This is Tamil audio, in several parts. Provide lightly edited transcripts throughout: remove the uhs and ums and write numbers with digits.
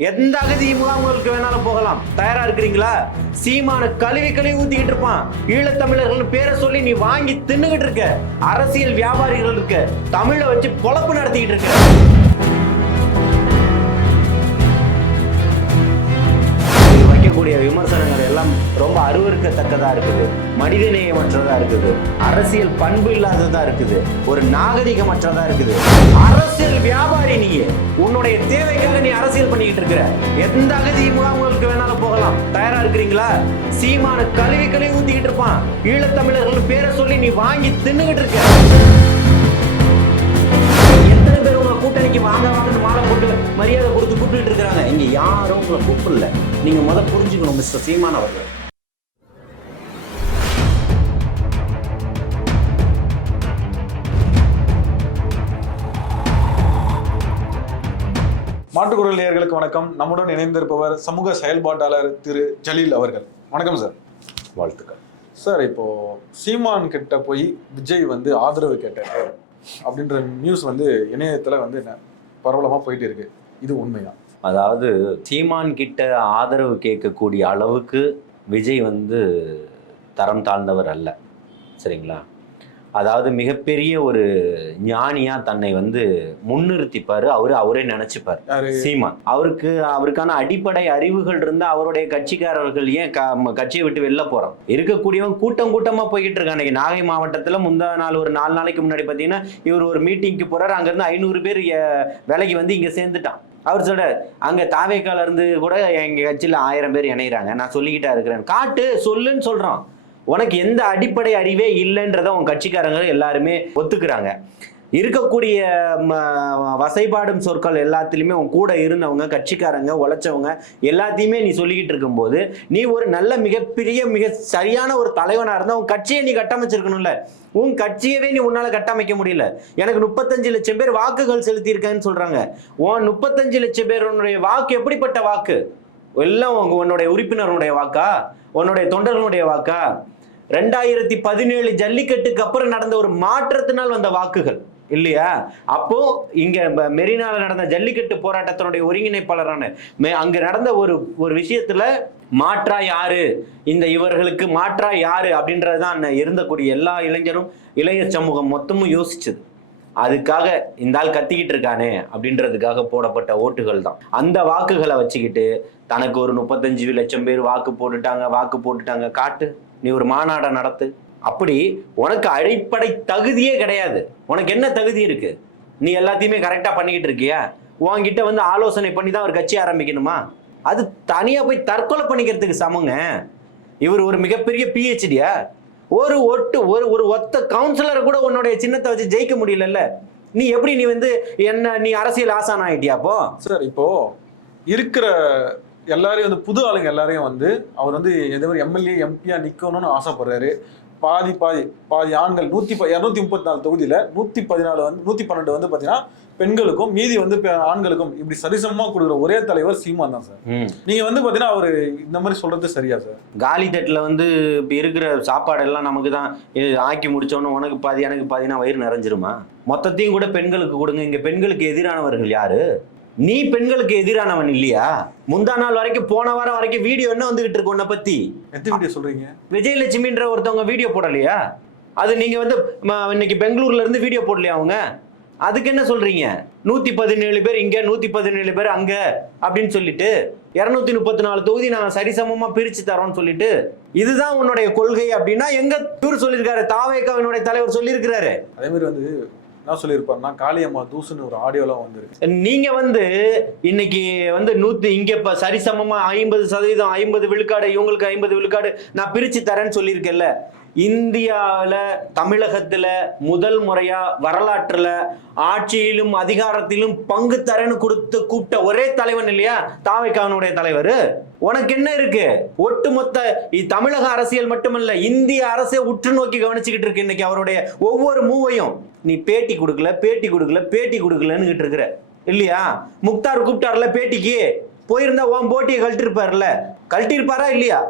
எந்த அகதி முகாம்களுக்கு வேணாலும் போகலாம். தயாரா இருக்கிறீங்களா? சீமான கழுவி ஊத்திக்கிட்டு இருப்பான். ஈழத்தமிழர்கள் பேரை சொல்லி நீ வாங்கி தின்னுகிட்டு இருக்க. அரசியல் வியாபாரிகள் இருக்க. தமிழை வச்சு பொழப்பு நடத்திக்கிட்டு இருக்க. வைக்கக்கூடிய விமர்சனங்கள் எல்லாம் ரொம்ப அருவருக்கத்தக்கதா இருக்குது, மனிதநேயமற்றதா இருக்குது, அரசியல் பண்பு இல்லாததா இருக்குது, ஒரு நாகரிகமற்றதா இருக்குது. அரசியல் வியாபாரி நீ. உன்னுடைய தேவைக்காக நீ அரசியல் பண்ணிக்கிட்டு இருக்கிற. எந்த அகதி முகாம்களுக்கு வேணாலும் போகலாம். தயாரா இருக்கிறீங்களா? சீமான கழுவி ஊத்திக்கிட்டு இருப்பான். ஈழத்தமிழர்கள் பேரை சொல்லி நீ வாங்கி தின்னுகிட்டு இருக்க. எத்தனை பேர் உங்க கூட்டணிக்கு வாங்க வாங்கன்னு மாலை போட்டு மரியாதை கொடுத்து கூப்பிட்டு இருக்கிறாங்க. இங்க யாரும் உங்களை கூப்பிடல. நீங்க புரிஞ்சுக்கணும் மிஸ்டர் சீமான் அவர்கள். மாட்டுக்குரல் நேயர்களுக்கு வணக்கம். நம்முடன் இணைந்திருப்பவர் சமூக செயல்பாட்டாளர் திரு ஜலீல் அவர்கள். வணக்கம் சார். வாழ்த்துக்கள் சார். இப்போ சீமான் கிட்ட போய் விஜய் ஆதரவு கேட்டாரு அப்படின்ற நியூஸ் இணையத்துல என்ன பரவலமா போயிட்டு இருக்கு. இது உண்மையா? அதாவது சீமான் கிட்ட ஆதரவு கேட்கக்கூடிய அளவுக்கு விஜய் தரம் தாழ்ந்தவர் அல்ல, சரிங்களா? அதாவது மிகப்பெரிய ஒரு ஞானியா தன்னை முன்னிறுத்திப்பாரு. அவரே நினைச்சுப்பார் சீமான். அவருக்கான அடிப்படை அறிவுகள் இருந்தா அவருடைய கட்சிக்காரர்கள் ஏன் கட்சியை விட்டு வெளில போறோம்? இருக்கக்கூடியவன் கூட்டமா போய்கிட்டு இருக்கான். இன்னைக்கு நாகை மாவட்டத்துல முந்தா நாள் ஒரு 4 நாளைக்கு முன்னாடி பாத்தீங்கன்னா இவர் ஒரு மீட்டிங்க்கு போறாரு. அங்க இருந்து 500 பேர் வேலைக்கு இங்க சேர்ந்துட்டான். அவர் சொல்ற அங்க தாவேக்கால இருந்து கூட எங்க கட்சியில 1000 பேர் இணைகிறாங்க. நான் சொல்லிக்கிட்டா இருக்கிறேன். காட்டு சொல்லுன்னு சொல்றான். உனக்கு எந்த அடிப்படை அறிவே இல்லைன்றத உன் கட்சிக்காரங்க எல்லாருமே ஒத்துக்கிறாங்க. இருக்கக்கூடிய வசைபாடும் சொற்கள் எல்லாத்துலேயுமே உன் கூட இருந்தவங்க, கட்சிக்காரங்க, உழைச்சவங்க எல்லாத்தையுமே நீ சொல்லிக்கிட்டு இருக்கும்போது நீ ஒரு நல்ல மிக சரியான ஒரு தலைவனாக இருந்தால் உன் கட்சியை நீ கட்டமைச்சிருக்கணும்ல. உன் கட்சியவே நீ உன்னால கட்டமைக்க முடியல. எனக்கு 35 லட்சம் பேர் வாக்குகள் செலுத்தியிருக்கேன்னு சொல்றாங்க. உன் 35 லட்சம் பேருடைய வாக்கு எப்படிப்பட்ட வாக்கு? எல்லாம் உன்னுடைய உறுப்பினருடைய வாக்கா? உன்னுடைய தொண்டர்களுடைய வாக்கா? 2017 ஜல்லிக்கட்டுக்கு அப்புறம் நடந்த ஒரு மாற்றத்தினால் வந்த வாக்குகள் இல்லையா? அப்போ இங்க மெரினால நடந்த ஜல்லிக்கட்டு போராட்டத்தினுடைய ஒருங்கிணைப்பாளரான அங்க நடந்த ஒரு விஷயத்துல மாற்றா யாரு, இவர்களுக்கு மாற்றா யாரு அப்படின்றதுதான் இருந்தக்கூடிய எல்லா இளைஞரும், இளைஞர் சமூகம் மொத்தமும் யோசிச்சது. அதுக்காக இந்த ஆள் கத்திக்கிட்டு இருக்கானே அப்படின்றதுக்காக போடப்பட்ட ஓட்டுகள் தான். அந்த வாக்குகளை வச்சுக்கிட்டு தனக்கு ஒரு 35 லட்சம் பேர் வாக்கு போட்டுட்டாங்க. காட்டு, நீ ஒரு மாநாடை நடத்து. அப்படி உனக்கு அடிப்படை தகுதியே கிடையாது. உனக்கு என்ன தகுதி இருக்கு? நீ எல்லாத்தையுமே கரெக்டா பண்ணிக்கிட்டு இருக்கியா? உன்கிட்ட ஆலோசனை பண்ணி தான் ஒரு கட்சி ஆரம்பிக்கணுமா? அது தனியா போய் தற்கொலை பண்ணிக்கிறதுக்கு சமங்க. இவர் ஒரு மிகப்பெரிய PhDயா? ஒரு ஒத்த கவுன்சிலரை கூட உன்னுடைய சின்னத்தை வச்சு ஜெயிக்க முடியல. நீ எப்படி நீ அரசியல் ஆசான் ஆயிட்டியா? அப்போ சார், இப்போ இருக்கிற எல்லாரையும் புது ஆளுங்க எல்லாரையும் அவர் எதோ எம்எல்ஏ எம்பியா நிக்கணும்னு ஆசைப்படுறாரு. பாதி ஆண்கள் 234 தொகுதியில 112 பாத்தீங்கன்னா பெண்களுக்கும் மீதி ஆண்களுக்கும் இப்படி சரிசமமா கொடுக்குற ஒரே தலைவர் சீமான் தான் சார். நீங்க பாத்தீங்கன்னா அவரு இந்த மாதிரி சொல்றது சரியா சார்? காலி தட்டுல இப்ப இருக்கிற சாப்பாடு எல்லாம் நமக்கு தான் ஆக்கி முடிச்சோன்னு உனக்கு பாதி எனக்கு பாதினா வயிறு நிறைஞ்சிருமா? மொத்தத்தையும் கூட பெண்களுக்கு கொடுங்க. இங்க பெண்களுக்கு எதிரானவர்கள் யாரு? நீ பெண்களுக்கு எதிரானவன் இல்லையா? முந்தா நாள் வரைக்கும், போன வாரம் வரைக்கும் வீடியோ என்ன வந்துகிட்டு இருக்கு உன்னை பத்தி? எத்தனை வீடியோ சொல்றீங்க? விஜயலட்சுமின்ற ஒருத்தவங்க வீடியோ போடலையா? அது நீங்க இன்னைக்கு பெங்களூர்ல இருந்து வீடியோ போடலையா அவங்க? அதுக்கு என்ன சொல்றீங்க? 117 பேர் இங்க, 117 பேர் அங்க அப்படின்னு சொல்லிட்டு 234 தொகுதி நாங்க சரிசமமா பிரிச்சு தரோம்னு சொல்லிட்டு, இதுதான் உன்னுடைய கொள்கை அப்படின்னா எங்க இவர் சொல்லியிருக்காரு, தாவேகாவினுடைய தலைவர் சொல்லியிருக்கிறாரு. அதே மாதிரி என்ன சொல்லியிருப்பாருன்னா, காளியம்மா தூசுன்னு ஒரு ஆடியோலாம் வந்துருக்கு. நீங்க இன்னைக்கு இங்க இப்ப சரிசமமா 50% 50 விழுக்காடு, இவங்களுக்கு 50 விழுக்காடு நான் பிரிச்சு தரேன்னு சொல்லியிருக்கேன்ல. இந்தியாவில் தமிழகத்துல முதல் முறையா வரலாற்றுல ஆட்சியிலும் அதிகாரத்திலும் பங்கு தரேன்னு கூப்பிட்ட ஒரே தலைவன் இல்லையா தாவேகாவினுடைய தலைவர்? உனக்கு என்ன இருக்கு? ஒட்டுமொத்த தமிழக அரசியல் மட்டுமல்ல, இந்திய அரசே உற்று நோக்கி கவனிச்சுக்கிட்டு இருக்கு இன்னைக்கு அவருடைய ஒவ்வொரு மூவையும். நீ பேட்டி கொடுக்கலன்னு இருக்கிற இல்லையா? முக்தார் கூப்பிட்டார்ல பேட்டிக்கு, போயிருந்தா உன் போட்டியை கழட்டிருப்பார்ல. கழட்டிருப்பாரா இல்லையா?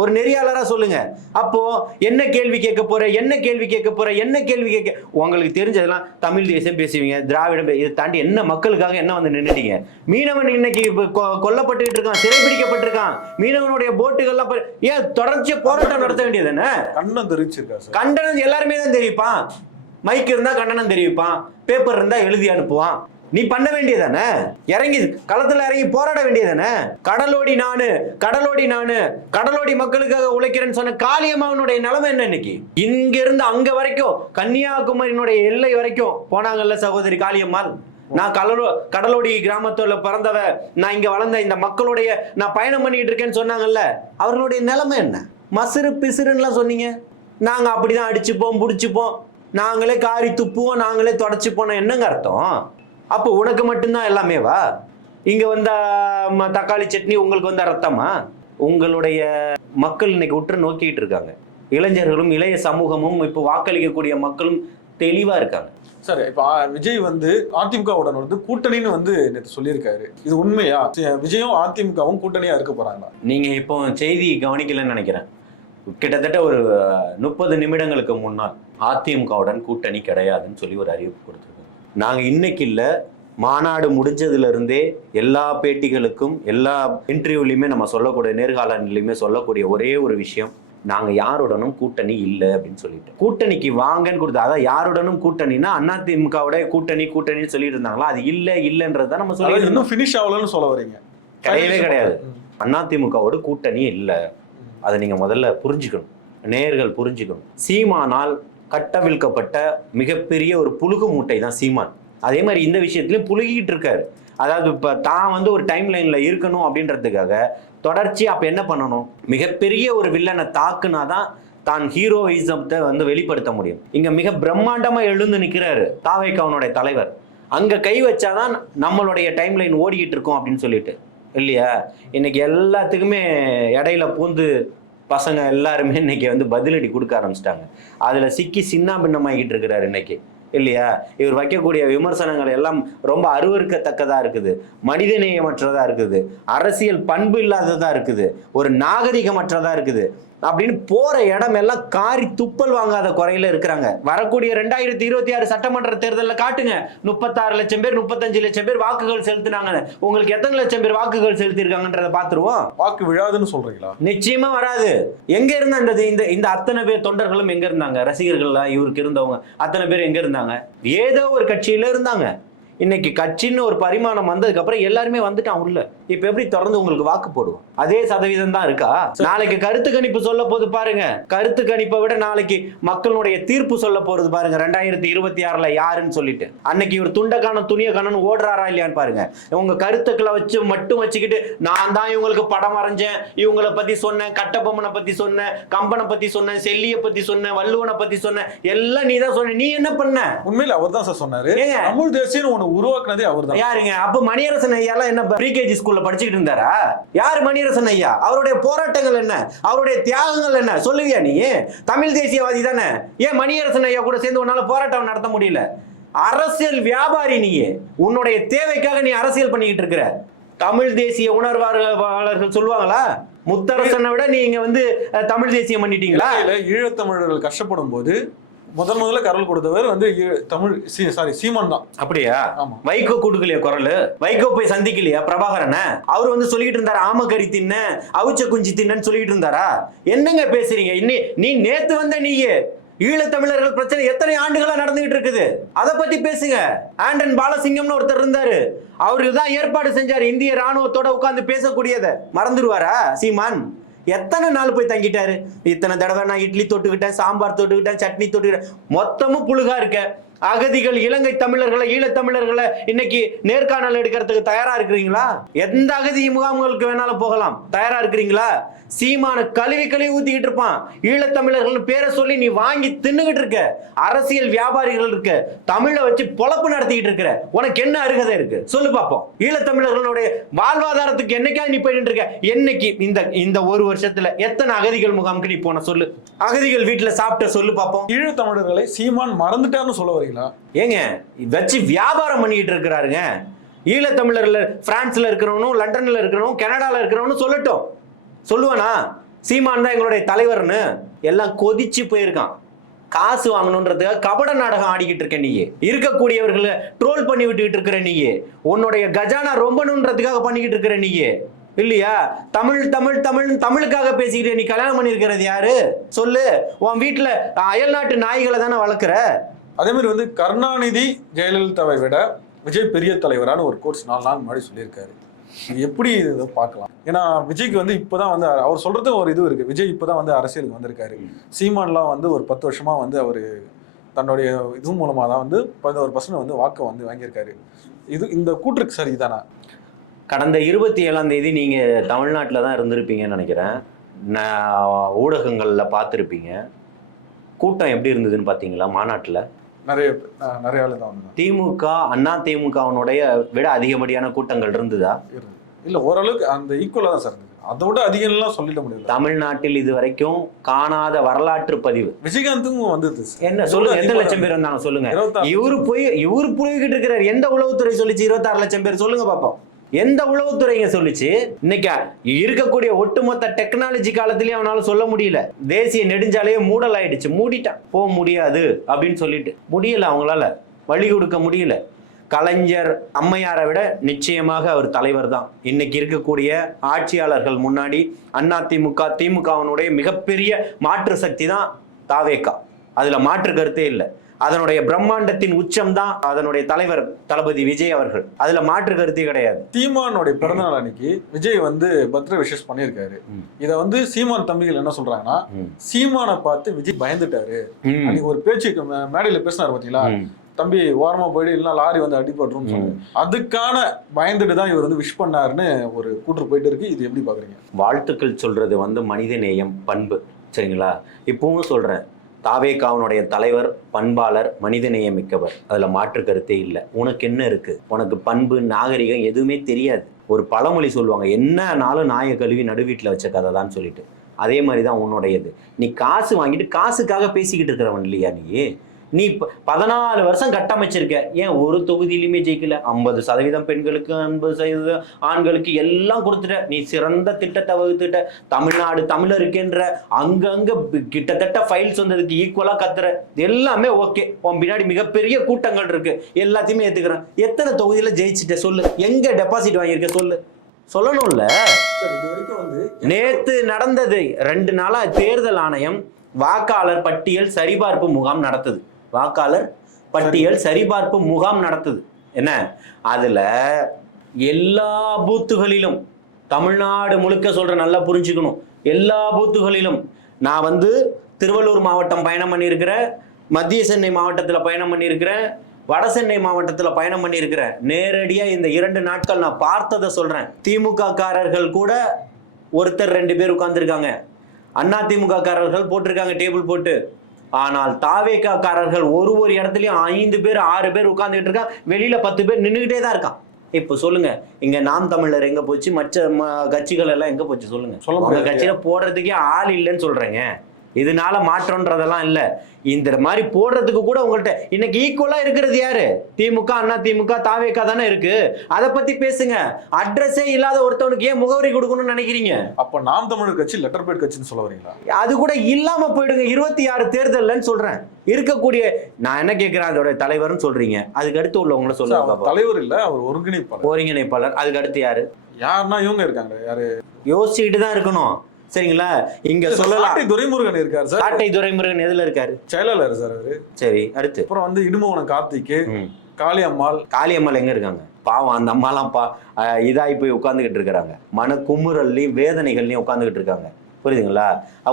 ஒரு நெறியாளரா சொல்லுங்க. அப்போ என்ன கேள்வி கேட்க போற, என்ன கேள்வி கேட்க போற, என்ன கேள்வி கேட்க, உங்களுக்கு தெரிஞ்சதெல்லாம் தமிழ் தேசியம் பேசுவீங்க, திராவிடம் இதை தாண்டி என்ன மக்களுக்காக என்ன வந்து நின்னுட்டீங்க? மீனவன் இன்னைக்கு கொல்லப்பட்டுக்கிட்டு இருக்கான், சிறைபிடிக்கப்பட்டிருக்கான். மீனவனுடைய போட்டுகள்லாம் ஏன் தொடர்ச்சியா போராட்டம் நடத்த வேண்டியது என்ன? கண்டனம் தெரிவிச்சிருக்காரு. கண்டனம் எல்லாருமே தான் தெரிவிப்பான். மைக் இருந்தா கண்டனம் தெரிவிப்பான், பேப்பர் இருந்தா எழுதி அனுப்புவான். நீ பண்ண வேண்டியதானே, இறங்கி களத்துல இறங்கி போராட வேண்டியதானே. கடலோடி நானு, கடலோடி நானு, கடலோடி மக்களுக்காக உழைக்கிறேன்னு சொன்ன காளியம்மாவனுடைய நிலைமை என்ன இன்னைக்கு? இங்க இருந்து அங்க வரைக்கும் கன்னியாகுமரியினுடைய எல்லை வரைக்கும் போனாங்கல்ல சகோதரி காளியம்மாள். நான் கடலோடி கிராமத்துல பிறந்தவ, நான் இங்க வளர்ந்த இந்த மக்களுடைய நான் பயணம் பண்ணிட்டு இருக்கேன்னு சொன்னாங்கல்ல, அவர்களுடைய நிலைமை என்ன? மசுறு பிசுறுன்னு சொன்னீங்க. நாங்க அப்படிதான் அடிச்சுப்போம், புடிச்சுப்போம், நாங்களே காரி துப்புவோம், நாங்களே தொடச்சுப்போம். என்னங்க அர்த்தம்? அப்போ உனக்கு மட்டும்தான் எல்லாமேவா? இங்க வந்த தக்காளி சட்னி உங்களுக்கு வந்த ரத்தமா? உங்களுடைய மக்கள் இன்னைக்கு உற்று நோக்கிட்டு இருக்காங்க. இளைஞர்களும் இளைய சமூகமும் இப்போ வாக்களிக்கக்கூடிய மக்களும் தெளிவா இருக்காங்க. சரி, இப்ப விஜய் வந்து அதிமுகவுடன் வந்து கூட்டணின்னு வந்து நேற்று சொல்லியிருக்காரு. இது உண்மையா? விஜயும் அதிமுகவும் கூட்டணியா இருக்க போறாங்களா? நீங்க இப்போ செய்தி கவனிக்கலன்னு நினைக்கிறேன். கிட்டத்தட்ட ஒரு 30 நிமிடங்களுக்கு முன்னால் அதிமுகவுடன் கூட்டணி கிடையாதுன்னு சொல்லி ஒரு அறிவிப்பு கொடுத்துருக்காங்க. நாங்கள் இன்னைக்கு இல்லை, மாநாடு முடிஞ்சதுல இருந்தே எல்லா பேட்டிகளுக்கும் எல்லா இன்டர்வியூலையுமே நம்ம சொல்லக்கூடிய நேர்காணலையுமே சொல்லக்கூடிய ஒரே ஒரு விஷயம், நாங்கள் யாருடனும் கூட்டணி இல்லை அப்படின்னு சொல்லிட்டு. கூட்டணிக்கு வாங்கன்னு கொடுத்தா, அதாவது யாருடனும் கூட்டணினா அதிமுகவுடைய கூட்டணி கூட்டணின்னு சொல்லிட்டு இருந்தாங்களா, அது இல்லை இல்லைன்றதை நம்ம சொல்லி இன்னும் ஃபினிஷ் ஆகலன்னு சொல்ல வரீங்க? கிடையவே கிடையாது. அதிமுகவோட கூட்டணி இல்லை. அதை நீங்க முதல்ல புரிஞ்சுக்கணும், நேயர்கள் புரிஞ்சுக்கணும். சீமானால் கட்டவிழ்க்கப்பட்ட மிகப்பெரிய ஒரு புழுகு மூட்டை தான் சீமான். அதே மாதிரி இந்த விஷயத்துலயும் புழுகிட்டு இருக்காரு. அதாவது இப்ப தான் வந்து ஒரு டைம் லைன்ல இருக்கணும் அப்படின்றதுக்காக தொடர்ச்சி அப்ப என்ன பண்ணணும், மிகப்பெரிய ஒரு வில்லனை தாக்குனாதான் தான் ஹீரோயிசத்தை வந்து வெளிப்படுத்த முடியும். இங்க மிக பிரம்மாண்டமா எழுந்து நிற்கிறாரு தாவேக்காவுடைய தலைவர். அங்க கை வச்சாதான் நம்மளுடைய டைம் லைன் ஓடிக்கிட்டு இருக்கோம் அப்படின்னு சொல்லிட்டு இல்லையா? இன்னைக்கு எல்லாத்துக்குமே இடையில பூந்து பசங்க எல்லாருமே இன்னைக்கு வந்து பதிலடி கொடுக்க ஆரம்பிச்சிட்டாங்க. அதுல சிக்கி சின்ன பின்னமாகிட்டு இருக்கிறாரு இன்னைக்கு இல்லையா? இவர் வைக்கக்கூடிய விமர்சனங்கள் எல்லாம் ரொம்ப அருவருக்கத்தக்கதா இருக்குது, மனிதநேயமற்றதா இருக்குது, அரசியல் பண்பு இல்லாததா இருக்குது, ஒரு நாகரிகமற்றதா இருக்குது அப்படின்னு போற இடம் எல்லாம் காரி துப்பல் வாங்காத குறையில இருக்கிறாங்க. வரக்கூடிய 2026 சட்டமன்ற தேர்தலில் காட்டுங்க, 36 லட்சம் பேர் 35 லட்சம் பேர் வாக்குகள் செலுத்தினாங்க. உங்களுக்கு எத்தனை லட்சம் பேர் வாக்குகள் செலுத்தி இருக்காங்கன்றத பாத்துருவோம். வாக்கு விழாதுன்னு சொல்றீங்களா? நிச்சயமா வராது. எங்க இருந்தாங்க இந்த அத்தனை பேர் தொண்டர்களும்? எங்க இருந்தாங்க ரசிகர்கள்லாம்? இவருக்கு இருந்தவங்க அத்தனை பேர் எங்க இருந்தாங்க? ஏதோ ஒரு கட்சியில இருந்தாங்க. இன்னைக்கு கட்சின்னு ஒரு பரிமாணம் வந்ததுக்கு அப்புறம் எல்லாருமே வந்துட்டான் உள்ள. இப்ப எப்படி தொடர்ந்து உங்களுக்கு வாக்கு போடுவோம்? அதே சதவீதம் தான் இருக்கா? நாளைக்கு கருத்து கணிப்பு சொல்ல போது பாருங்க. கருத்து கணிப்பை விட நாளைக்கு மக்களுடைய தீர்ப்பு சொல்ல போறது பாருங்க. 2026 யாருன்னு சொல்லிட்டு அன்னைக்கு இவர் துண்டக்கான துணியக்கானு ஓடுறாரா இல்லையான்னு பாருங்க. உங்க கருத்துக்களை வச்சு மட்டும் வச்சுக்கிட்டு நான் தான் இவங்களுக்கு படம் வரைஞ்சேன், இவங்களை பத்தி சொன்னேன், கட்டபொம்மனை பத்தி சொன்னேன், கம்பனை பத்தி சொன்னேன், செல்லியை பத்தி சொன்னேன், வள்ளுவனை பத்தி சொன்னேன், எல்லாம் நீ தான் சொன்ன. நீ என்ன பண்ண? உண்மையில அவர் தான் சார் சொன்னாரு. தமிழ் தேசியம் ஒண்ணு உருவாக்குனதே அவர் தான். யாருங்க? அப்ப மணியரசன் ஐயா எல்லாம் என்ன ப்ரீகேஜி ஸ்கூல்ல படிச்சுக்கிட்டு இருந்தாரா? யாரு மணியரசன் ஐயா? அவருடைய போராட்டங்கள் என்ன, அவருடைய தியாகங்கள் என்ன சொல்லுவியா நீ? தமிழ் தேசியவாதி தானே. ஏன் மணியரசன் ஐயா கூட சேர்ந்து உன்னால போராட்டம் நடத்த முடியல? அரசியல் வியாபாரி நீ. உன்னுடைய தேவைக்காக நீ அரசியல் பண்ணிக்கிட்டு இருக்கிற. தமிழ் தேசிய உணர்வாளர்கள் சொல்லுவாங்களா, முத்தரசனை விட நீங்க வந்து தமிழ் தேசியம் பண்ணிட்டீங்களா? ஈழத்தமிழர்கள் கஷ்டப்படும் போது முதல்ல குரல் கொடுத்தவர் வந்து சீமான் தான். அப்படியா? வைகோ கொடுக்கலையா குரல்? வைகோ போய் சந்திக்கலையா பிரபாகரன்? அவர் வந்து சொல்லிட்டு இருந்தாரு, ஆமக்கறி தின்ன அவிச்ச குஞ்சு தின்னு சொல்லிட்டு இருந்தாரா? என்னங்க பேசுறீங்க? நீ நேத்து வந்த நீயே ஈழத்தமிழர்கள் பிரச்சனை எத்தனை ஆண்டுகளா நடந்துகிட்டு இருக்குது, அதை பத்தி பேசுங்க. ஆண்டன் பாலசிங்கம்னு ஒருத்தர் இருந்தாரு, அவருக்கு தான் ஏற்பாடு செஞ்சாரு இந்திய ராணுவத்தோட உட்கார்ந்து பேசக்கூடியதை. மறந்துடுவாரா சீமான்? எத்தனை நாள் போய் தங்கிட்டாரு? இத்தனை தடவை நான் இட்லி தொட்டுக்கிட்டேன், சாம்பார் தொட்டுக்கிட்டேன், சட்னி தொட்டுக்கிட்டேன், மொத்தமும் புழுகா இருக்க. அகதிகள் இலங்கை தமிழர்களை ஈழத்தமிழர்களை இன்னைக்கு நேர்காணல் எடுக்கிறதுக்கு தயாரா இருக்கிறீங்களா? எந்த அகதி முகாம்களுக்கு வேணாலும் போகலாம், தயாரா இருக்கிறீங்களா? சீமான கழுவி ஊத்திக்கிட்டு இருப்பான். ஈழத்தமிழர்கள் பேரை சொல்லி நீ வாங்கி தின்னுகிட்டு இருக்க. அரசியல் வியாபாரிகள் இருக்க, தமிழை வச்சு பொழப்பு நடத்திக்கிட்டு இருக்கிற. உனக்கு என்ன அருகதை இருக்கு சொல்லு பாப்போம். ஈழத்தமிழர்களுடைய வாழ்வாதாரத்துக்கு என்னைக்காவது நீ போயிட்டு இருக்க? என்னைக்கு இந்த ஒரு வருஷத்துல எத்தனை அகதிகள் முகாமுக்கு நீ போன சொல்லு? அகதிகள் வீட்டுல சாப்பிட்ட சொல்லு பாப்போம். ஈழத்தமிழர்களை சீமான் மறந்துட்டான்னு சொல்ல வரீங்களா? ஏங்க வச்சு வியாபாரம் பண்ணிக்கிட்டு இருக்கிறாருங்க. ஈழத்தமிழர்ல பிரான்ஸ்ல இருக்கிறவனும், லண்டன்ல இருக்கிறவனும், கனடால இருக்கிறவனும் சொல்லட்டும். சொல்லுவானா? சீமான் தான் எங்களுடைய தலைவர்னு எல்லாம் கொதிச்சு போயிருக்கான். காசு வாங்கணுன்றதுக்காக கபட நாடகம் ஆடிக்கிட்டு இருக்க நீயே, இருக்கக்கூடியவர்களை ட்ரோல் பண்ணி விட்டுக்கிட்டு இருக்கிற நீயே, உன்னுடைய கஜானா ரொம்பணுன்றதுக்காக பண்ணிக்கிட்டு இருக்கிற நீயே இல்லையா? தமிழ் தமிழ் தமிழ் தமிழுக்காக பேசிக்கிட்டு நீ கல்யாணம் பண்ணியிருக்கிறது யாரு சொல்லு? உன் வீட்டுல அயல் நாட்டு நாய்களை தானே வளர்க்குற. அதே மாதிரி வந்து கருணாநிதி ஜெயலலிதாவை விட விஜய் பெரிய தலைவரான ஒரு கோர்ஸ் 4 நாள் முன்னாடி சொல்லியிருக்காரு. இது எப்படி இதை பார்க்கலாம்? ஏன்னா விஜய்க்கு வந்து இப்போதான் வந்து அவர் சொல்றது ஒரு இது இருக்கு. விஜய் இப்போதான் வந்து அரசியலுக்கு வந்திருக்காரு. சீமான்லாம் வந்து ஒரு 10 வருஷமா வந்து அவர் தன்னுடைய இது மூலமா தான் வந்து 11% வந்து வாக்கை வந்து வாங்கியிருக்காரு. இந்த கூற்றுக்கு சரி தானே? கடந்த 27ஆம் தேதி நீங்க தமிழ்நாட்டில் தான் இருந்திருப்பீங்கன்னு நினைக்கிறேன். ஊடகங்கள்ல பார்த்துருப்பீங்க. கூட்டம் எப்படி இருந்ததுன்னு பார்த்தீங்களா? மாநாட்டில் நிறைய ஆளு தான் வந்து திமுக அண்ணா திமுகவனுடைய விட அதிகப்படியான கூட்டங்கள் இருந்ததா? இல்ல, ஓரளவுக்கு அந்த ஈக்குவலா தான் சார் இருந்தது. அதை விட அதிகம்லாம் சொல்லிட முடியல. தமிழ்நாட்டில் இது வரைக்கும் காணாத வரலாற்று பதிவு. விஜயகாந்தும் வந்தது. என்ன சொல்லுங்க, எத்தனை லட்சம் பேர் வந்தாங்க சொல்லுங்க. இவரு போய்கிட்டு இருக்கிறார். எந்த உளவுத்துறை சொல்லிச்சு 26 லட்சம் பேர்? சொல்லுங்க பாப்போம். எந்த உளவுத்துறைங்க சொல்லிச்சு? இன்னைக்கு இருக்கக்கூடிய ஒட்டுமொத்த டெக்னாலஜி காலத்திலேயே அவனால சொல்ல முடியல. தேசிய நெடுஞ்சாலையே மூடல் ஆயிடுச்சு, மூடிட்டான். போக முடியாது அப்படின்னு சொல்லிட்டு முடியல, அவங்களால வழி கொடுக்க முடியல. கலைஞர் அம்மையாரை விட நிச்சயமாக அவர் தலைவர் தான். இன்னைக்கு இருக்கக்கூடிய ஆட்சியாளர்கள் முன்னாடி அதிமுக திமுகவினுடைய மிகப்பெரிய மாற்று சக்தி தான் தாவேகா. அதுல மாற்று கருத்தே இல்லை. அதனுடைய பிரம்மாண்டத்தின் உச்சம் தான் அதனுடைய தலைவர் தளபதி விஜய் அவர்கள். அதுல மாற்று கருத்தே கிடையாது. சீமானுடைய பிறந்தநாள் அன்னைக்கு விஜய் வந்து பர்த்டே விஷஸ் பண்ணியிருக்காரு. இத வந்து சீமான் தம்பிகள் என்ன சொல்றாங்கன்னா, சீமானை பார்த்து விஜய் பயந்துட்டாரு. அன்னைக்கு ஒரு பேச்சு மேடையில பேசினாரு பாத்தீங்களா, தம்பி ஓரமா போயிட்டு இல்லைன்னா லாரி வந்து அடிபட்டுரும் சொல்லி, அதுக்கான பயந்துட்டு தான் இவர் வந்து விஷ் பண்ணாருன்னு ஒரு கூற்று போயிட்டு இருக்கு. இது எப்படி பாக்குறீங்க? வாழ்த்துக்கள் சொல்றது வந்து மனித நேயம், பண்பு. சரிங்களா? இப்பவும் சொல்றேன், தாவேகாவுடைய தலைவர் பண்பாளர், மனிதநேயம் மிக்கவர். அதுல மாற்று கருத்தே இல்லை. உனக்கு என்ன இருக்கு? உனக்கு பண்பு நாகரிகம் எதுவுமே தெரியாது. ஒரு பழமொழி சொல்லுவாங்க, என்னன்னாலும் நாயை கழுவி நடுவீட்டில் வச்ச கதை தான் சொல்லிட்டு. அதே மாதிரி தான் உன்னுடையது. நீ காசு வாங்கிட்டு காசுக்காக பேசிக்கிட்டு இருக்கிறவன் இல்லையா நீ? நீ 14 வருஷம் கட்டமைச்சிருக்க, ஏன் ஒரு தொகுதியிலுமே ஜெயிக்கல? 50% பெண்களுக்கு, 50% ஆண்களுக்கு எல்லாம் கொடுத்துட்ட. நீ சிறந்த திட்டத்தை வகுத்துட்ட. தமிழ்நாடு தமிழருக்குன்ற அங்கங்க கிட்டத்தட்ட ஃபைல்ஸ் வந்ததுக்கு ஈக்குவலா கத்துற. எல்லாமே ஓகே. உன் பின்னாடி மிகப்பெரிய கூட்டங்கள் இருக்கு, எல்லாத்தையுமே ஏத்துக்கிறேன். எத்தனை தொகுதியில ஜெயிச்சுட்ட சொல்லு? எங்க டெபாசிட் வாங்கியிருக்க சொல்லு? சொல்லணும்ல. நேத்து நடந்தது 2 நாளா தேர்தல் ஆணையம் வாக்காளர் பட்டியல் சரிபார்ப்பு முகாம் நடத்துது. வாக்காளர் பட்டியல் சரிபார்ப்பு முகாம் நடத்துது. என்ன? அதுல எல்லா பூத்துகளிலும், தமிழ்நாடு முழுக்க சொல்ற, நல்லா புரிஞ்சுக்கணும், எல்லா பூத்துகளிலும் நான் வந்து திருவள்ளூர் மாவட்டம் பயணம் பண்ணியிருக்கிறேன், மத்திய சென்னை மாவட்டத்தில் பயணம் பண்ணியிருக்கிறேன், வட சென்னை மாவட்டத்தில் பயணம் பண்ணியிருக்கிறேன். நேரடியா இந்த 2 நாட்கள் நான் பார்த்ததை சொல்றேன். திமுக காரர்கள் கூட ஒருத்தர் 2 பேர் உட்கார்ந்துருக்காங்க. அதிமுக காரர்கள் போட்டிருக்காங்க டேபிள் போட்டு. ஆனால் தாவேகா காரர்கள் ஒரு இடத்துலயும் 5 பேர் 6 பேர் உட்கார்ந்துட்டு இருக்கான். வெளியில 10 பேர் நின்றுகிட்டே தான் இருக்கான். இப்ப சொல்லுங்க, இங்க நாம் தமிழர் எங்க போச்சு? மற்ற கட்சிகள் எல்லாம் எங்க போச்சு சொல்லுங்க? உங்க கட்சியில போடுறதுக்கே ஆள் இல்லைன்னு சொல்றேங்க. இதனால மாற்றம்ன்றதெல்லாம் இல்ல. இந்த மாதிரி போடுறதுக்கு கூட உங்கள்கிட்ட இன்னைக்கு ஈக்குவலா இருக்கிறது யாரு? திமுக, அண்ணா திமுக, தாவேகா தானே இருக்கு. அதை பத்தி பேசுங்க. அட்ரஸே இல்லாத ஒருத்தவனுக்கு ஏன் முகவரி கொடுக்கணும்னு நினைக்கிறீங்க? அப்ப நாம் தமிழர் கட்சி லெட்டர் பேட் கட்சின்னு சொல்ல வரீங்களா? அது கூட இல்லாம போயிடுங்க. 26 தேர்தல்னு சொல்றேன். இருக்கக்கூடிய, நான் என்ன கேட்கிறேன், அதோட தலைவர்னு சொல்றீங்க. அதுக்கு அடுத்து உள்ளவங்கள சொல்லுங்க. தலைவர் இல்ல, அவர் ஒருங்கிணைப்பாளர். அதுக்கு அடுத்து யாருன்னா இவங்க இருக்காங்க. யாரு? யோசிச்சுக்கிட்டு தான் இருக்கணும். சரிங்களா? இங்க சொல்லலாம். துரைமுருகன் இருக்காரு சார். சாட்டை துரைமுருகன் எதுல இருக்காரு? செயலாளர் சார் அவரு. சரி, அடுத்து அப்புறம் வந்து இடுமோன கார்த்திக், காளியம்மாள் எங்க இருக்காங்க? பாவம், அந்த அம்மாலாம் இதாகி போய் உட்காந்துக்கிட்டு இருக்கிறாங்க. மன குமுறல்லையும் வேதனைகள்லையும் உட்காந்துக்கிட்டு இருக்காங்க. புரியுதுங்களா?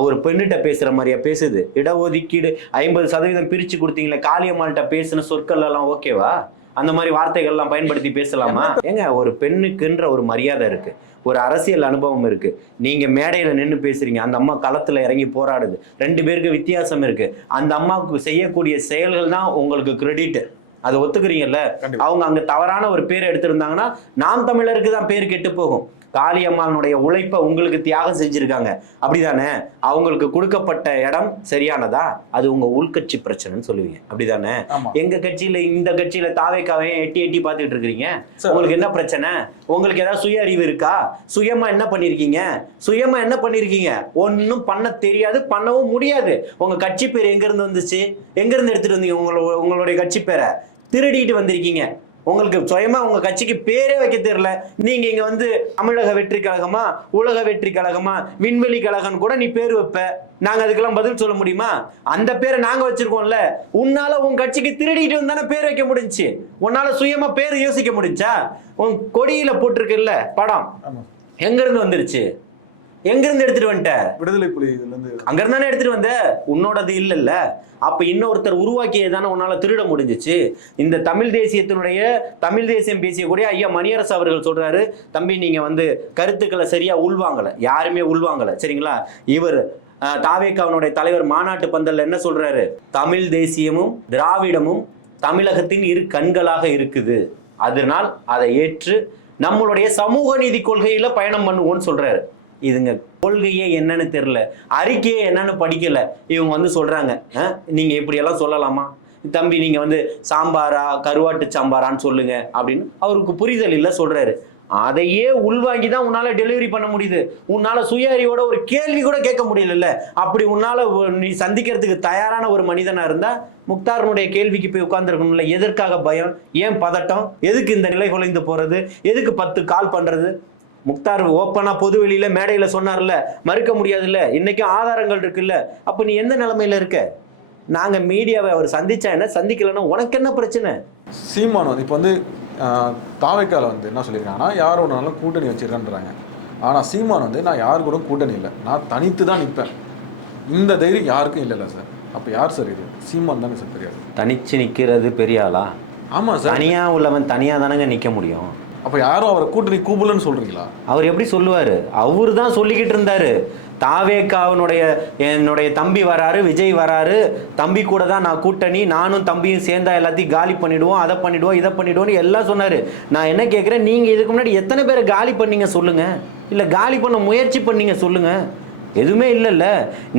ஒரு பெண்ணிட்ட பேசுற மாதிரியா பேசுது? இடஒதுக்கீடு 50% பிரிச்சு கொடுத்தீங்களே, காளியம்மாள்கிட்ட பேசுன சொற்கள் எல்லாம் ஓகேவா? அந்த மாதிரி வார்த்தைகள்லாம் பயன்படுத்தி பேசலாமா? ஏங்க, ஒரு பெண்ணுக்குன்ற ஒரு மரியாதை இருக்கு, ஒரு அரசியல் அனுபவம் இருக்கு. நீங்க மேடையில நின்று பேசுறீங்க, அந்த அம்மா களத்துல இறங்கி போராடுது. 2 பேருக்கு வித்தியாசம் இருக்கு. அந்த அம்மாவுக்கு செய்யக்கூடிய செயல்கள் தான் உங்களுக்கு கிரெடிட். அதை ஒத்துக்கிறீங்கல்ல? அவங்க அங்க தவறான ஒரு பேர் எடுத்திருந்தாங்கன்னா நாம் தமிழருக்கு தான் பேர் கெட்டு போகும். காளியம்மாளுடைய உழைப்பை உங்களுக்கு தியாகம் செஞ்சிருக்காங்க, அப்படிதானே? அவங்களுக்கு கொடுக்கப்பட்ட இடம் சரியானதா? அது உங்க உள்கட்சி பிரச்சனைன்னு சொல்லுவீங்க, அப்படிதானே? எங்க கட்சியில இந்த கட்சியில தாவேக்காவை எட்டி எட்டி பார்த்துட்டு இருக்கிறீங்க. உங்களுக்கு என்ன பிரச்சனை? உங்களுக்கு ஏதாவது சுய அறிவு இருக்கா? சுயமா என்ன பண்ணிருக்கீங்க? ஒன்னும் பண்ண தெரியாது, பண்ணவும் முடியாது. உங்க கட்சி பேர் எங்க இருந்து வந்துச்சு? எங்க இருந்து எடுத்துட்டு வந்தீங்க? உங்களுடைய கட்சி பேரை திருடிட்டு வந்திருக்கீங்க. உங்களுக்கு சுயமா உங்க கட்சிக்கு பேரே வைக்க தெரியல. நீங்க இங்க வந்து தமிழக வெற்றி கழகமா, உலக வெற்றி கழகமா, விண்வெளி கழகம் கூட நீ பேர் வைப்ப. நாங்க அதுக்கெல்லாம் பதில் சொல்ல முடியுமா? அந்த பேரை நாங்க வச்சிருக்கோம்ல. உன்னால உன் கட்சிக்கு திருடிட்டு வந்தானே பேர் வைக்க முடிஞ்சு. உன்னால சுயமா பேர் யோசிக்க முடிஞ்சா? உன் கொடியில போட்டிருக்குல்ல படம், எங்க இருந்து வந்துருச்சு? எங்க இருந்து எடுத்துட்டு வந்துட்ட? விடுதலை புலி இதுல இருந்து அங்க இருந்தானே எடுத்துட்டு வந்த. உன்னோடது இல்லைல்ல. அப்ப இன்னொருத்தர் உருவாக்கியதானே உன்னால திருட முடிஞ்சிச்சு. இந்த தமிழ் தேசியம் பேசியக்கூடிய ஐயா மணியரசு அவர்கள் சொல்றாரு, தம்பி நீங்க வந்து கருத்துக்களை சரியா உள்வாங்கல, யாருமே உள்வாங்கல, சரிங்களா? இவர் தாவேக்காவினுடைய தலைவர் மாநாட்டு பந்தல்ல என்ன சொல்றாரு? தமிழ் தேசியமும் திராவிடமும் தமிழகத்தின் இரு கண்களாக இருக்குது, அதனால் அதை ஏற்று நம்மளுடைய சமூக நீதி கொள்கையில பயணம் பண்ணுவோம்னு சொல்றாரு. இதுங்க கொள்கையே என்னன்னு தெரியல, அறிக்கையே என்னன்னு படிக்கல. இவங்க வந்து சொல்றாங்க, நீங்க இப்படி எல்லாம் சொல்லலாமா தம்பி? நீங்க வந்து சாம்பாரா கருவாட்டு சாம்பாரான்னு சொல்லுங்க அப்படின்னு அவருக்கு புரிதல் இல்லை சொல்றாரு. அதையே உள்வாங்கி தான் உன்னால டெலிவரி பண்ண முடியுது. உன்னால சுய அறிவோட ஒரு கேள்வி கூட கேட்க முடியல. அப்படி உன்னால நீ சந்திக்கிறதுக்கு தயாரான ஒரு மனிதனா இருந்தா முக்தாரனுடைய கேள்விக்கு போய் உட்கார்ந்துருக்கணும்ல. எதற்காக பயம்? ஏன் பதட்டம்? எதுக்கு இந்த நிலை குலைந்து போறது? எதுக்கு 10 கால் பண்றது? முக்தார் ஓப்பனா பொது வெளியில மேடையில சொன்னார்ல, மறுக்க முடியாதுல்ல, இன்னைக்கும் ஆதாரங்கள் இருக்குல்ல. அப்ப நீ எந்த நிலைமையில இருக்க? நாங்க மீடியாவை அவர் சந்திச்சா என்ன, சந்திக்கலன்னா உனக்கு என்ன பிரச்சனை? சீமான் வந்து இப்போ வந்து தாவேக்கால வந்து என்ன சொல்லியிருக்காங்கன்னா, யார் ஒன்றாலும் கூட்டணி வச்சிருக்கேன்றாங்க. ஆனால் சீமான் வந்து நான் யாரு கூட கூட்டணி இல்லை, நான் தனித்து தான் நிற்பேன், இந்த தைரியம் யாருக்கும் இல்லைல்ல சார். அப்போ யார் சார் இது? சீமான் தானே சார் பெரியார். தனிச்சு நிற்கிறது பெரிய ஆளா? ஆமாம் சார். தனியா உள்ளவன் தனியா தானங்க நிற்க முடியும். அப்போ யாரும் அவரை கூட்டணி கூப்பிடலன்னு சொல்றீங்களா? அவர் எப்படி சொல்லுவாரு? அவரு தான் சொல்லிக்கிட்டு இருந்தாரு, என்னுடைய தம்பி வராரு, விஜய் வராரு, தம்பி கூட தான் நான் கூட்டணி, நானும் தம்பியும் சேர்ந்தா எல்லாத்தையும் காலி பண்ணிடுவோம், அதை பண்ணிடுவோம், இதை பண்ணிடுவோம்னு எல்லாம் சொன்னாரு. நான் என்ன கேட்குறேன், நீங்க இதுக்கு முன்னாடி எத்தனை பேரை காலி பண்ணீங்க சொல்லுங்க, இல்லை காலி பண்ண முயற்சி பண்ணீங்க சொல்லுங்க. எதுவுமே இல்லைல்ல.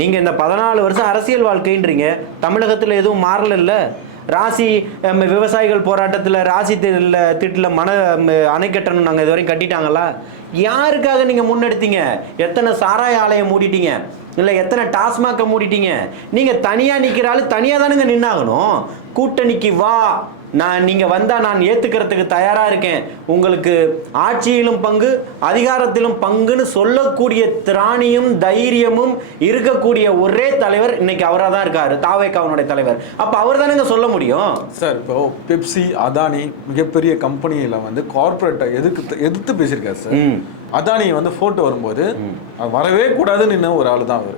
நீங்க இந்த 14 வருஷம் அரசியல் வாழ்க்கைன்றீங்க, தமிழகத்தில் எதுவும் மாறல. ராசி விவசாயிகள் போராட்டத்தில் ராசி திட்டில் அணை கட்டணும் நாங்கள் இது வரைக்கும் கட்டிட்டாங்களா? யாருக்காக நீங்கள் முன்னெடுத்தீங்க? எத்தனை சாராய ஆலயம் மூடிட்டீங்க, இல்லை எத்தனை டாஸ்மாகை மூடிட்டீங்க? நீங்கள் தனியாக நிற்கிறாலும் தனியாக தானுங்க நின்னாகணும். கூட்டணிக்கு வா, நீங்கள் வந்தால் நான் ஏற்றுக்கிறதுக்கு தயாராக இருக்கேன், உங்களுக்கு ஆட்சியிலும் பங்கு அதிகாரத்திலும் பங்குன்னு சொல்லக்கூடிய திராணியும் தைரியமும் இருக்கக்கூடிய ஒரே தலைவர் இன்னைக்கு அவராக தான் இருக்காரு, தாவேக்காவுடைய தலைவர். அப்போ அவர் தானேங்க சொல்ல முடியும் சார். இப்போ பெப்சி, அதானி மிகப்பெரிய கம்பெனியில் வந்து கார்பரேட்டை எதிர்த்து பேசியிருக்காரு சார். அதானி வந்து போட்டோ வரும்போது வரவே கூடாதுன்னு இன்னும் ஒரு ஆள் தான் அவர்.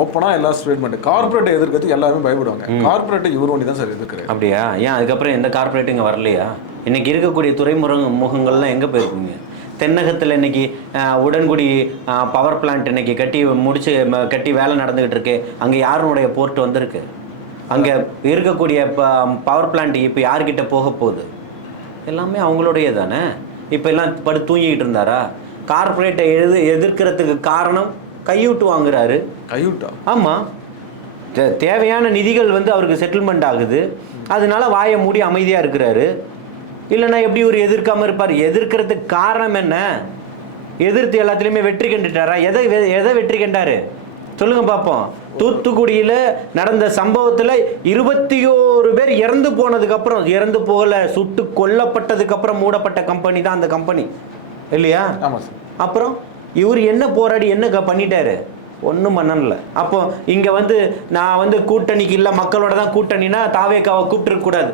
ஓப்பனா எல்லா ஸ்டேட்மெண்ட் கார்பரேட்டை எதிர்க்கிறதுக்கு எல்லாருமே பயப்படுவாங்க. கார்பரேட்டை இவர் ஒண்ணி தான் சார் எதிர்க்கிறார். அப்படியா? ஏன் அதுக்கப்புறம் எந்த கார்பரேட்டும் இங்கே வரலையா? இன்னைக்கு இருக்கக்கூடிய துறைமுகங்கள்லாம் எங்கே போயிருக்குங்க? தென்னகத்தில் இன்னைக்கு உடன்குடி பவர் பிளான்ட் இன்னைக்கு கட்டி வேலை நடந்துகிட்டு இருக்கு. அங்கே யாருடைய போர்ட் வந்திருக்கு? அங்கே இருக்கக்கூடிய பவர் பிளான்ட் இப்போ யார்கிட்ட போக போகுது? எல்லாமே அவங்களுடைய தானே. இப்போ எல்லாம் படுத்து தூங்கிக்கிட்டு இருந்தாரா? கார்பரேட்டை எதிர்க்கிறதுக்கு காரணம் கையூட்டு வாங்குறாரு. கையூட்டா? ஆமாம், தேவையான நிதிகள் வந்து அவருக்கு செட்டில்மெண்ட் ஆகுது, அதனால வாயை மூடி அமைதியாக இருக்கிறாரு. இல்லைன்னா எப்படி ஒரு எதிர்க்காமல் இருப்பார்? எதிர்க்கிறதுக்கு காரணம் என்ன? எதிர்த்து எல்லாத்துலேயுமே வெற்றி கண்டுட்டாரா? எதை வெற்றி கண்டாரு சொல்லுங்க பார்ப்போம். தூத்துக்குடியில் நடந்த சம்பவத்தில் 21 பேர் இறந்து போனதுக்கப்புறம், இறந்து போகலை, சுட்டு கொல்லப்பட்டதுக்கப்புறம் மூடப்பட்ட கம்பெனி தான் அந்த கம்பெனி இல்லையா? ஆமாம் சார். அப்புறம் இவர் என்ன போராடி என்ன பண்ணிட்டாரு? ஒன்றும் பண்ணல. அப்போ இங்கே வந்து நான் வந்து கூட்டணிக்கு இல்லை, மக்களோட தான் கூட்டணினா தாவேக்காவை கூப்பிட்டுருக்கூடாது.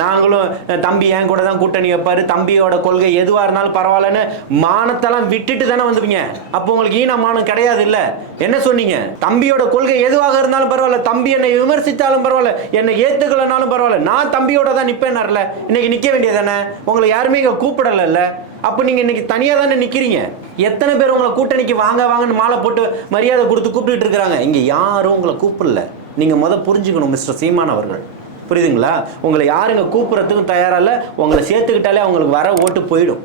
நாங்களும் தம்பி என் கூட தான் கூட்டணி வைப்பாரு, தம்பியோட கொள்கை எதுவாக இருந்தாலும் பரவாயில்லன்னு மானத்தெல்லாம் விட்டுட்டு தானே வந்துப்பீங்க. அப்போ உங்களுக்கு ஈனமானம் கிடையாது இல்லை? என்ன சொன்னீங்க? தம்பியோட கொள்கை எதுவாக இருந்தாலும் பரவாயில்ல, தம்பி என்னை விமர்சித்தாலும் பரவாயில்ல, என்னை ஏற்றுக்கலனாலும் பரவாயில்ல, நான் தம்பியோட தான் நிற்பேனார்ல. இன்னைக்கு நிற்க வேண்டியதானே? உங்களை யாருமே இங்கே கூப்பிடல. அப்போ நீங்கள் இன்னைக்கு தனியாக தானே நிற்கிறீங்க. எத்தனை பேர் உங்களை கூட்டணிக்கு வாங்கன்னு மாலை போட்டு மரியாதை கொடுத்து கூப்பிட்டுட்டு இருக்கிறாங்க? இங்கே யாரும் உங்களை கூப்பிடல. நீங்கள் புரிஞ்சுக்கணும் மிஸ்டர் சீமான் அவர்கள், புரியுதுங்களா? உங்களை யாருங்க கூப்பிட்றதுக்கும் தயாராக இல்லை. உங்களை சேர்த்துக்கிட்டாலே அவங்களுக்கு வர ஓட்டு போயிடும்.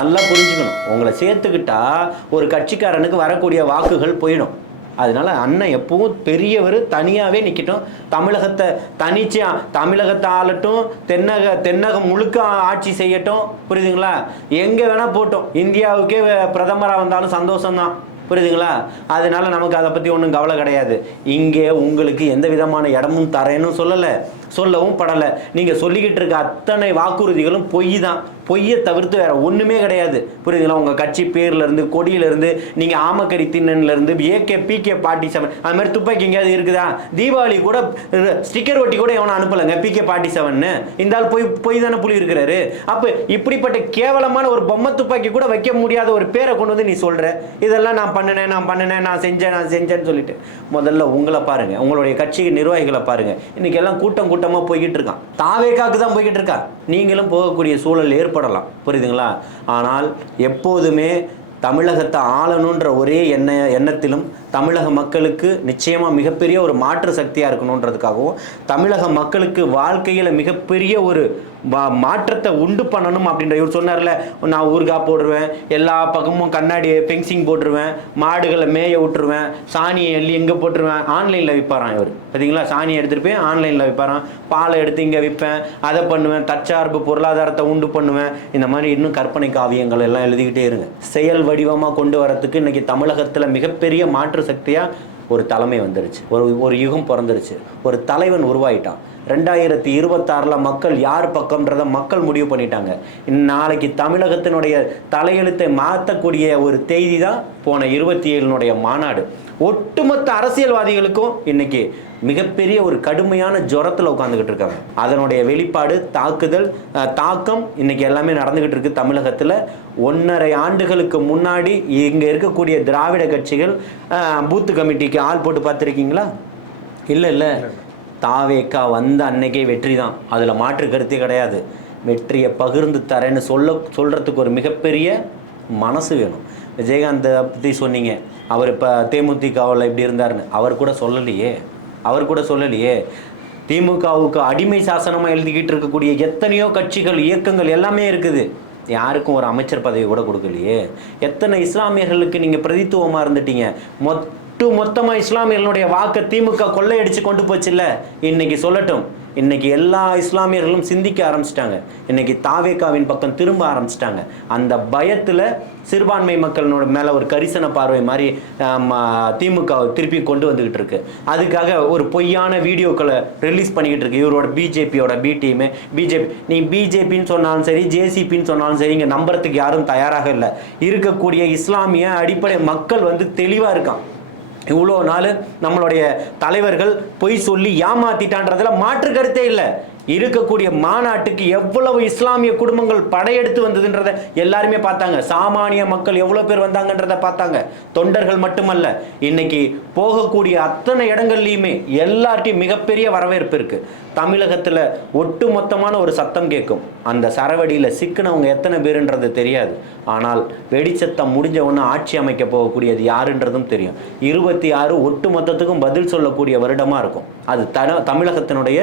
நல்லா புரிஞ்சுக்கணும். உங்களை சேர்த்துக்கிட்டா ஒரு கட்சிக்காரனுக்கு வரக்கூடிய வாக்குகள் போயிடும். அதனால அண்ணன் எப்பவும் பெரியவர், தனியாகவே நிற்கட்டும். தமிழகத்தை தமிழகத்தை ஆளட்டும், தென்னகம் முழுக்க ஆட்சி செய்யட்டும். புரியுதுங்களா? எங்கே வேணால் போட்டோம். இந்தியாவுக்கே பிரதமராக வந்தாலும் சந்தோஷம்தான். புரியுதுங்களா? அதனால நமக்கு அதை பற்றி ஒன்றும் கவலை கிடையாது. இங்கே உங்களுக்கு எந்த விதமான இடமும் தரேன்னு சொல்லலை, சொல்லவும் படலை. நீங்கள் சொல்லிக்கிட்டு இருக்க அத்தனை வாக்குறுதிகளும் பொய் தான். பொய்யை தவிர்த்து வேற ஒன்றுமே கிடையாது. புரியுதுங்களா? உங்கள் கட்சி பேர்லேருந்து, கொடியிலேருந்து, நீங்கள் ஆமக்கறி தின்னன்லேருந்து, PK47 அது மாதிரி துப்பாக்கி எங்கேயாவது இருக்குதா? தீபாவளி கூட ஸ்டிக்கர் ஒட்டி கூட எவனை அனுப்பலைங்க PK47. இந்த ஆள் பொய் தானே புலி இருக்கிறாரு. அப்போ இப்படிப்பட்ட கேவலமான ஒரு பொம்மை துப்பாக்கி கூட வைக்க முடியாத ஒரு பேரை கொண்டு வந்து நீ சொல்கிற. இதெல்லாம் நான் பண்ணினேன், நான் செஞ்சேன்னு சொல்லிட்டு முதல்ல உங்களை பாருங்கள், உங்களுடைய கட்சி நிர்வாகிகளை பாருங்கள். இன்றைக்கி எல்லாம் கூட்டமாக போய்கிட்டு இருக்கான். தாவேக்காக்கு தான் போய்கிட்டு இருக்கா. நீங்களும் போகக்கூடிய சூழல் ஏற்படலாம். புரியுதுங்களா? ஆனால் எப்போதுமே தமிழகத்தை ஆளணுன்ற ஒரே எண்ணத்திலும் தமிழக மக்களுக்கு நிச்சயமாக மிகப்பெரிய ஒரு மாற்று சக்தியாக இருக்கணுன்றதுக்காகவும், தமிழக மக்களுக்கு வாழ்க்கையில் மிகப்பெரிய ஒரு மாற்றத்தை உண்டு பண்ணணும் அப்படின்ற இவர் சொன்னார்ல, நான் ஊறுகாய் போடுருவேன், எல்லா பக்கமும் கண்ணாடி ஃபென்சிங் போட்டுருவேன், மாடுகளை மேய விட்டுருவேன், சாணியை எள்ளி எங்கே போட்டுருவேன். ஆன்லைனில் விற்பாரான் இவர். பார்த்தீங்களா? சாணியை எடுத்துகிட்டு போய் ஆன்லைனில் விற்பாரான். பாலை எடுத்து இங்கே விற்பேன், அதை பண்ணுவேன், தற்சார்பு பொருளாதாரத்தை உண்டு பண்ணுவேன். இந்த மாதிரி இன்னும் கற்பனை காவியங்கள் எல்லாம் எழுதிக்கிட்டே இருங்க. செயல் வடிவமாக கொண்டு வரத்துக்கு இன்றைக்கி தமிழகத்தில் மிகப்பெரிய மாற்று சக்தியாக ஒரு தலைமை வந்துருச்சு. ஒரு யுகம் பிறந்துருச்சு. ஒரு தலைவன் உருவாயிட்டான். 2026 மக்கள் யார் பக்கம்ன்றதை மக்கள் முடிவு பண்ணிட்டாங்க. நாளைக்கு தமிழகத்தினுடைய தலையெழுத்தை மாற்றக்கூடிய ஒரு தேதி தான் போன 27 மாநாடு. ஒட்டுமொத்த அரசியல்வாதிகளுக்கும் இன்னைக்கு மிகப்பெரிய ஒரு கடுமையான ஜுரத்தில் உட்காந்துக்கிட்டு இருக்காங்க. அதனுடைய வெளிப்பாடு, தாக்கம் இன்னைக்கு எல்லாமே நடந்துகிட்டு இருக்கு தமிழகத்தில். 1.5 ஆண்டுகளுக்கு முன்னாடி இங்கே இருக்கக்கூடிய திராவிட கட்சிகள் பூத்து கமிட்டிக்கு ஆள் போட்டு பார்த்துருக்கீங்களா? இல்லை. தாவேக்கா வந்த அன்னைக்கே வெற்றி தான். அதில் மாற்று கருத்தே கிடையாது. வெற்றியை பகிர்ந்து தரேன்னு சொல்கிறதுக்கு ஒரு மிகப்பெரிய மனசு வேணும். விஜயகாந்தை பற்றி சொன்னீங்க, அவர் இப்போ தேமுதிகவில் இப்படி இருந்தாருன்னு. அவர் கூட சொல்லலையே. திமுகவுக்கு அடிமை சாசனமாக எழுதிக்கிட்டு இருக்கக்கூடிய எத்தனையோ கட்சிகள், இயக்கங்கள் எல்லாமே இருக்குது. யாருக்கும் ஒரு அமைச்சர் பதவி கூட கொடுக்கலையே. எத்தனை இஸ்லாமியர்களுக்கு நீங்கள் பிரதித்துவமாக இருந்துட்டீங்க. மொத்தமாக இஸ்லாமியர்களுடைய வாக்கை திமுக கொள்ளையடிச்சு கொண்டு போச்சுல்ல. இன்னைக்கு சொல்லட்டும், இன்னைக்கு எல்லா இஸ்லாமியர்களும் சிந்திக்க ஆரம்பிச்சிட்டாங்க. இன்னைக்கு தாவேக்காவின் பக்கம் திரும்ப ஆரம்பிச்சிட்டாங்க. அந்த பயத்தில் சிறுபான்மை மக்களோட மேலே ஒரு கரிசன பார்வை மாதிரி திமுக திருப்பி கொண்டு வந்துக்கிட்டு இருக்கு. அதுக்காக ஒரு பொய்யான வீடியோக்களை ரிலீஸ் பண்ணிக்கிட்டு இருக்கு இவரோட பிஜேபியோட டீமு. நீ பிஜேபின்னு சொன்னாலும் சரி, ஜேசிபின்னு சொன்னாலும் சரி, இங்கே நம்புறதுக்கு யாரும் தயாராக இல்லை. இருக்கக்கூடிய இஸ்லாமிய அடிப்படை மக்கள் தெளிவாக இருக்கான். இவ்வளோ நாள் நம்மளுடைய தலைவர்கள் பொய் சொல்லி ஏமாத்திட்டான்றதுல மாற்று கருத்தே இல்லை. இருக்கக்கூடிய மாநாட்டுக்கு எவ்வளவு இஸ்லாமிய குடும்பங்கள் படையெடுத்து வந்ததுன்றதை எல்லாருமே பார்த்தாங்க. சாமானிய மக்கள் எவ்வளோ பேர் வந்தாங்கன்றதை பார்த்தாங்க. தொண்டர்கள் மட்டுமல்ல, இன்னைக்கு போகக்கூடிய அத்தனை இடங்கள்லையுமே எல்லார்ட்டையும் மிகப்பெரிய வரவேற்பு இருக்கு. தமிழகத்தில் ஒட்டு மொத்தமான ஒரு சத்தம் கேட்கும். அந்த சரவடியில் சிக்கினவங்க எத்தனை பேருன்றது தெரியாது. ஆனால் வெடிச்சத்தம் முடிஞ்ச ஒன்று ஆட்சி அமைக்க போகக்கூடியது யாருன்றதும் தெரியும். 26 ஒட்டு மொத்தத்துக்கும் பதில் சொல்லக்கூடிய வருடமாக இருக்கும். அது தமிழகத்தினுடைய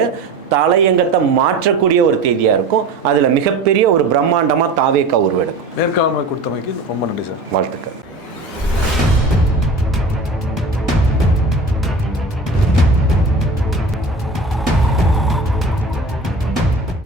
தலையங்கத்தை மாற்றக்கூடிய ஒரு தேதியாக இருக்கும். அதில் மிகப்பெரிய ஒரு பிரம்மாண்டமாக தாவேக்கா உருவெடுக்கும். நேர்காணல் கொடுத்தமைக்கு ரொம்ப நன்றி சார். வாழ்த்துக்கள்.